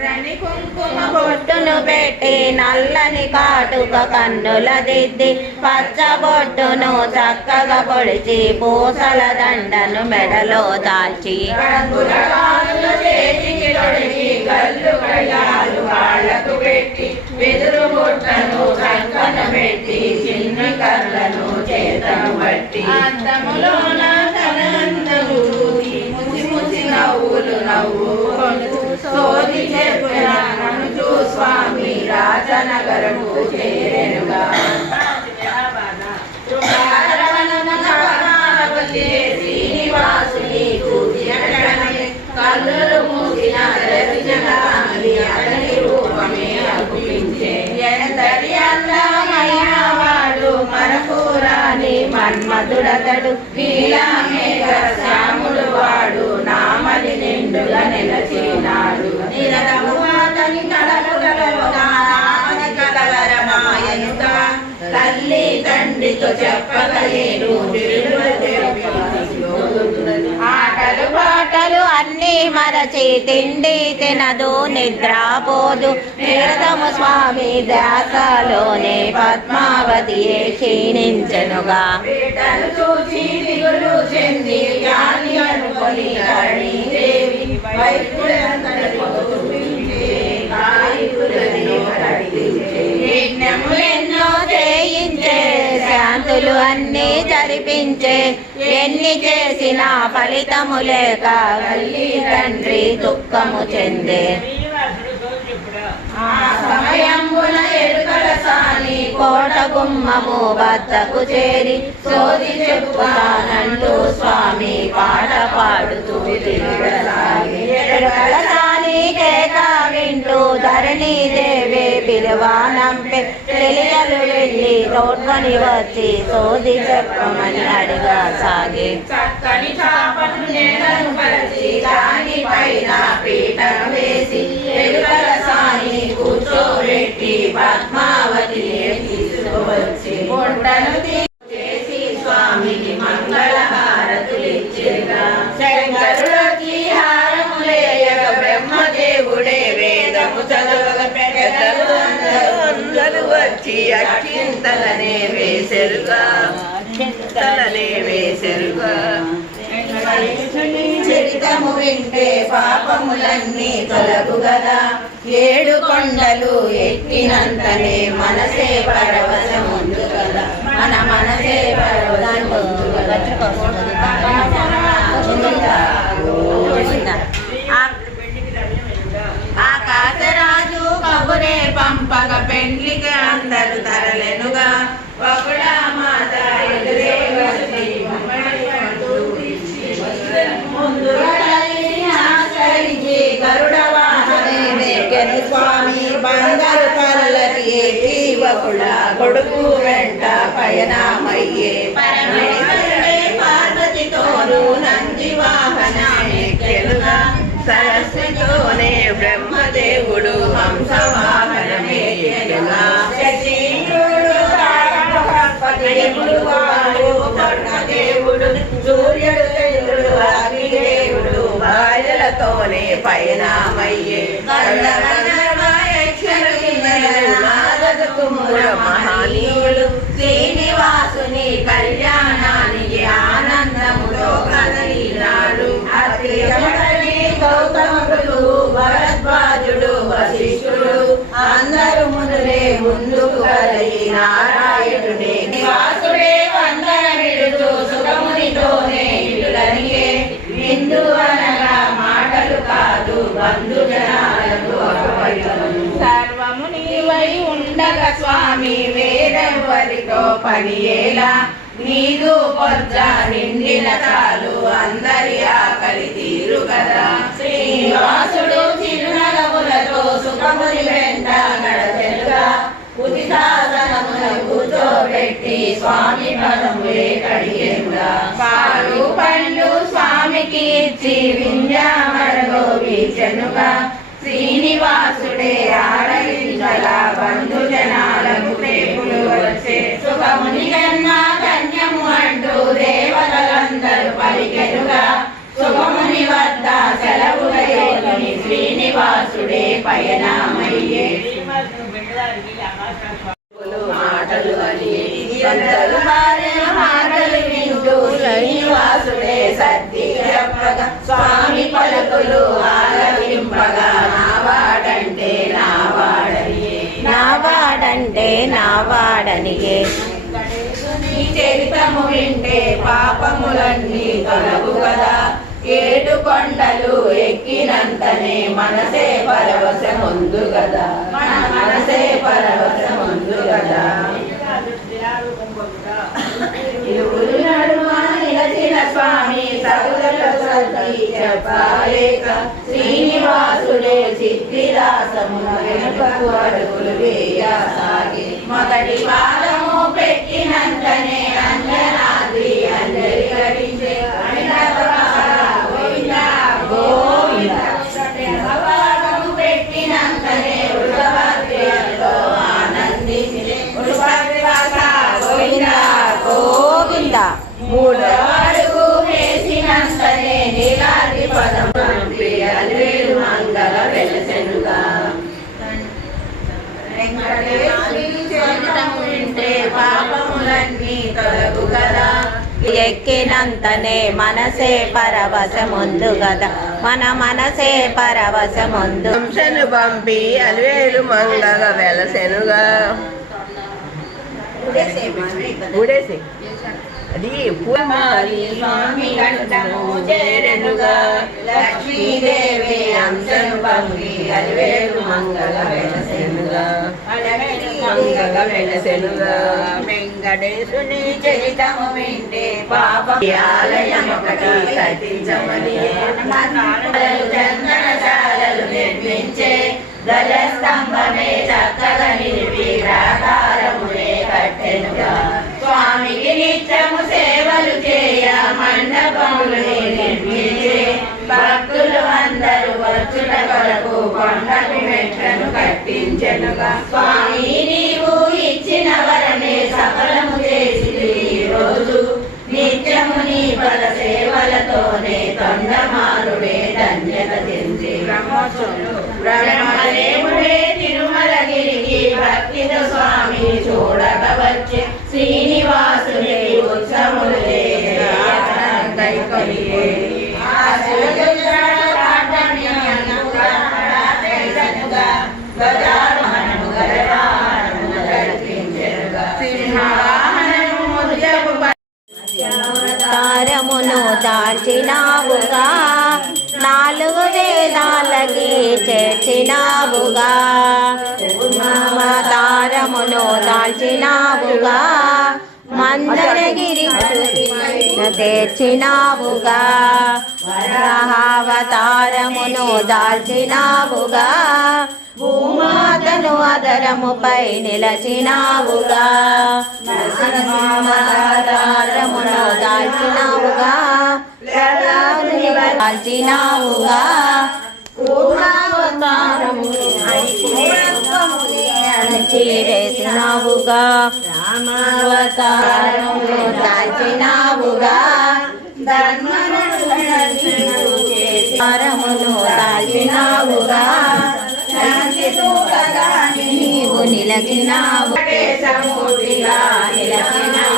ఎర్రని కుంకుమ బొట్టును పెట్టి నల్లని కాటుక కన్నుల దిద్ది పచ్చ బొట్టును చక్కగా పొడిచి పూసల దండను మెడలో దాల్చి. కాళ్ళు చేతికి కళ్ళు రాజనగరము చేరెనుగా. శ్రీనివాసుని కన్నులు మూసిన అతని రూపమే అగుపించే ఎంతటి మనపురాని మన్మధుడతడు. నీలామేఘ శ్యాముడు వాడు నామది నిండుగా నిలచినాడు. తల్లి తండ్రితో చెప్పగలేను ఆటలు పాటలు అన్నీ మరచి తిండి తినదు నిద్రపోదు నిరతము స్వామి దాసలోనే పద్మావతియే క్షీణించెనుగా. చూసి దిగులు చెంది జ్ఞాని అనుకొని దేవి శాంతులు అన్నీ జరిపించే. ఎన్ని చేసినా ఫలితము లేక తల్లి తండ్రి దుఃఖము చెందే. ఆ సమయమున ఎరుకల సాని కోట గుమ్మము వద్దకు చేరి సోది చెప్పుతానంటూ స్వామి పాట పాడుతూ తిరగసాగి ఎరుకల సాని కేక వింటూ ధరణీదేవి దేవి తెలియలు వెళ్ళి రోడ్వని వచ్చి సోది చెప్పమని అడిగా సాగి. చక్కని చాపను నేలను పరిచి పీఠం వేసి సాని కూర్చోబెట్టి పద్మావతి తీసుకువచ్చి చేసి స్వామికి మంగళ హారతులిచ్చేగా శంకరులకి హారములేయగ బ్రహ్మదేవుడే వేదము చదువు వచ్చి అక్షింతలనే వేసెరుగా అక్షింతలనే వేసెరుగా చరితము వింటే పాపములన్నీ తొలగు గదా. ఏడు కొండలు ఎక్కినంతనే మనసే పరవశముందు కదా మన మనసే పరవశముందు ఆకాశరాజు కబురే పంపగ పెండ్లికి ఏటి కొడుకు వెంట పయనమయ్యే. పరమేశ్వరుడే పార్వతితోను నంది వాహనెక్కెనుగా సరస్వతితోనే బ్రహ్మదేవుడు హంస వాహనమే కదలి నారాయణుడే. నివాసుడే వందన విడుతూ సుఖమునితోనే ఇటులనిగే విందు అనగా మాటలు కాదు బంధు జనాలకు అపరితము సర్వము నీవై ఉండగ స్వామి వేరెవరితో పనియేలా నీదు పొజ్జ నిండిన చాలు అందరి ఆకలి తీరు కదా. శ్రీనివాసుడు చిరునగములతో సుఖముని వెంట ఉచితాసనమున కూర్చోబెట్టి స్వామి పదములే కడిగేముగా పాలు పండ్లు స్వామికి ఇచ్చి వింజామరలో వీచెనుగా శ్రీనివాసుడే ఆరగించల బంధు జనాలకు రేపులు వచ్చే సుఖముని ధన్యము అంటూ దేవతలందరూ పలికెనుగా. సుఖముని వద్ద సెలవులయోని శ్రీనివాసుడే పయనామ మాటలు అని వందలు మారిన మాటలు వింటూ శ్రీనివాసుడే సత్తి చెప్పగా స్వామి పలుకులు ఆలకింపగా నావాడంటే నీ చరితము వింటే పాపములన్నీ తొలగు కదా ఏడు కొండలు ఎక్కినంతనే మనసే పరవశ ముందు కదా మన మనసే పరవశ ముందు కదా ఇరువురు నడుమ నిలచిన స్వామి సగుల సత్తి చెప్పలేక శ్రీనివాసుడే సిద్ధిరాసమున వెనుకకు అడుగులు వేయసాగి. మొదటి పాదము పెట్టినంతనే ఎక్కినంతనే మనసే పరవశముందు గదా. మన మనసే పరవశముందు. వంశను పంపి అలివేలు మంగళ వెలసెనుగా ఊడేసి అది స్వామి కంఠము చేరెనుగా లక్ష్మీదేవి అంశను పంపి అలివేలు మంగళ వెలసెనుగా మంగళ వెలసెనుగా వెంకటేశుని చరితము వింటే పాప ఆలయం ఒకటి కట్టించమని చందనశాలలు నిర్మించే ధ్వజస్తంభమే చక్కగా మండపములు నిర్మించే భక్తులు అందరూ వచ్చుట కొరకు మెట్లను కట్టించెనుగా స్వామి నీవు ఇచ్చిన వరమే సఫలము చేసి రోజు. నిత్యము నీ పద సేవలతోనే తొండమానుడే ధన్యత చెంది. బ్రహ్మదేవుడే తిరుమలగిరికి భక్తితో స్వామిని చూడక వచ్చే శ్రీనివాసుని ఉత్సములు తారమును దాల్చినావుగా నాలుగు వేదాలకి చేర్చినావుగా. తారమును దాల్చినావుగా మందరగిరి తెచ్చినావుగా వరహావతారమును దాల్చినావుగా భూమాతను అదరముపై నిలచినావుగా నరసింహావతారమును దాల్చినావుగా దాల్చినావుగా వేసినావుగా రామావతారము దాల్చినావుగా. ధర్మమును దాల్చినావుగా నీవు నిలచినావు నిలచినావు.